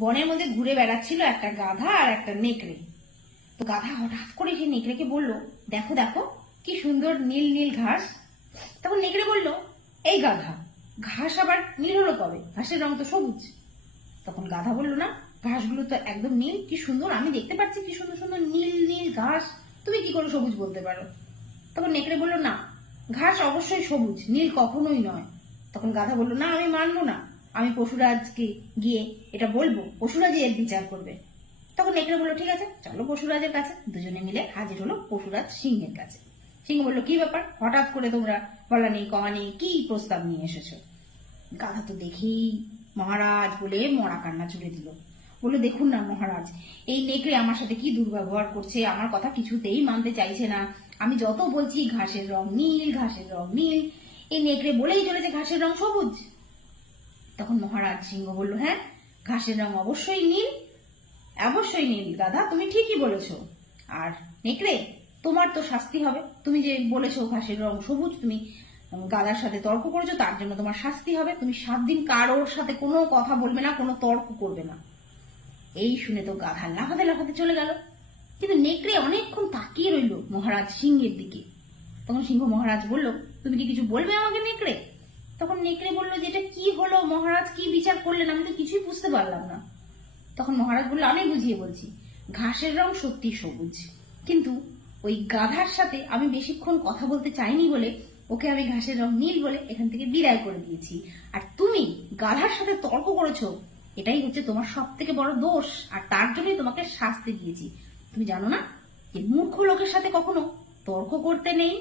বনের মধ্যে ঘুরে বেড়াচ্ছিল একটা গাধা আর একটা নেকড়ে। তো গাধা হঠাৎ করে সে নেকড়েকে বলল, দেখো দেখো, কি সুন্দর নীল নীল ঘাস। তখন নেকড়ে বলল, এই গাধা, ঘাস আবার নীল হলো কবে? ঘাসের রং তো সবুজ। তখন গাধা বলল, না, ঘাসগুলো তো একদম নীল, কি সুন্দর, আমি দেখতে পাচ্ছি কি সুন্দর সুন্দর নীল নীল ঘাস। তুমি কি করে সবুজ বলতে পারো? তখন নেকড়ে বলল, না, ঘাস অবশ্যই সবুজ, নীল কখনোই নয়। তখন গাধা বলল, না, আমি মানবো না। আমি পশুরাজকে গিয়ে এটা বলব, পশুরাজই এর বিচার করবে। তখন নেকড়ে বলল, ঠিক আছে, চলো পশুরাজের কাছে। দুজনে মিলে হাজির হলো পশুরাজ সিংহের কাছে। সিংহ বলল, কি ব্যাপার? হঠাৎ করে তোমরা বলা নেই কমা নেই, কি প্রস্তাব নিয়ে এসেছ? গাধা তো দেখেই মহারাজ বলে মরা কান্না চুড়ে দিল। বলল, দেখুন না মহারাজ, এই নেকড়ে আমার সাথে কি দুর্ব্যবহার করছে, আমার কথা কিছুতেই মানতে চাইছে না। আমি যত বলছি, ঘাসের রং নীল, ঘাসের রং নীল। এই নেকড়ে বলেই চলেছে ঘাসের রং সবুজ। তখন মহারাজ সিংহ বলল হ্যাঁ ঘাসের রং অবশ্যই নীল অবশ্যই নীল দাদা তুমি ঠিকই বলেছ। আর নেকড়ে, তোমার তো শাস্তি হবে। তুমি যে বলেছ ঘাসের রং সবুজ, তুমি গাদার সাথে তর্ক করেছ, তার জন্য তোমার শাস্তি হবে। তুমি সাত দিন কারোর সাথে কোনো কথা বলবে না, কোনো তর্ক করবে না। এই শুনে তো গাধা লাফাতে লাফাতে চলে গেল। কিন্তু নেকড়ে অনেকক্ষণ তাকিয়ে রইল মহারাজ সিংহের দিকে। তখন সিংহ মহারাজ বলল, তুমি কি কিছু বলবে আমাকে নেকড়ে? তখন নেকড়ে বলল যে, এটা কি হলো? মহারাজ কি বিচার করলেন? আমি তো কিছুই বুঝতে পারলাম না। তখন মহারাজ বলল, আমি বুঝিয়ে বলছি, ঘাসের রং সত্যি সবুজ, কিন্তু ওই গাধার সাথে আমি বেশিক্ষণ কথা বলতে চাইনি বলে ওকে আমি ঘাসের রং নীল বলে এখান থেকে বিদায় করে দিয়েছি। আর তুমি গাধার সাথে তর্ক করেছ, এটাই হচ্ছে তোমার সব থেকে বড় দোষ, আর তার জন্যই তোমাকে শাস্তি দিয়েছি। তুমি জানো না যে মূর্খ লোকের সাথে কখনো তর্ক করতে নেই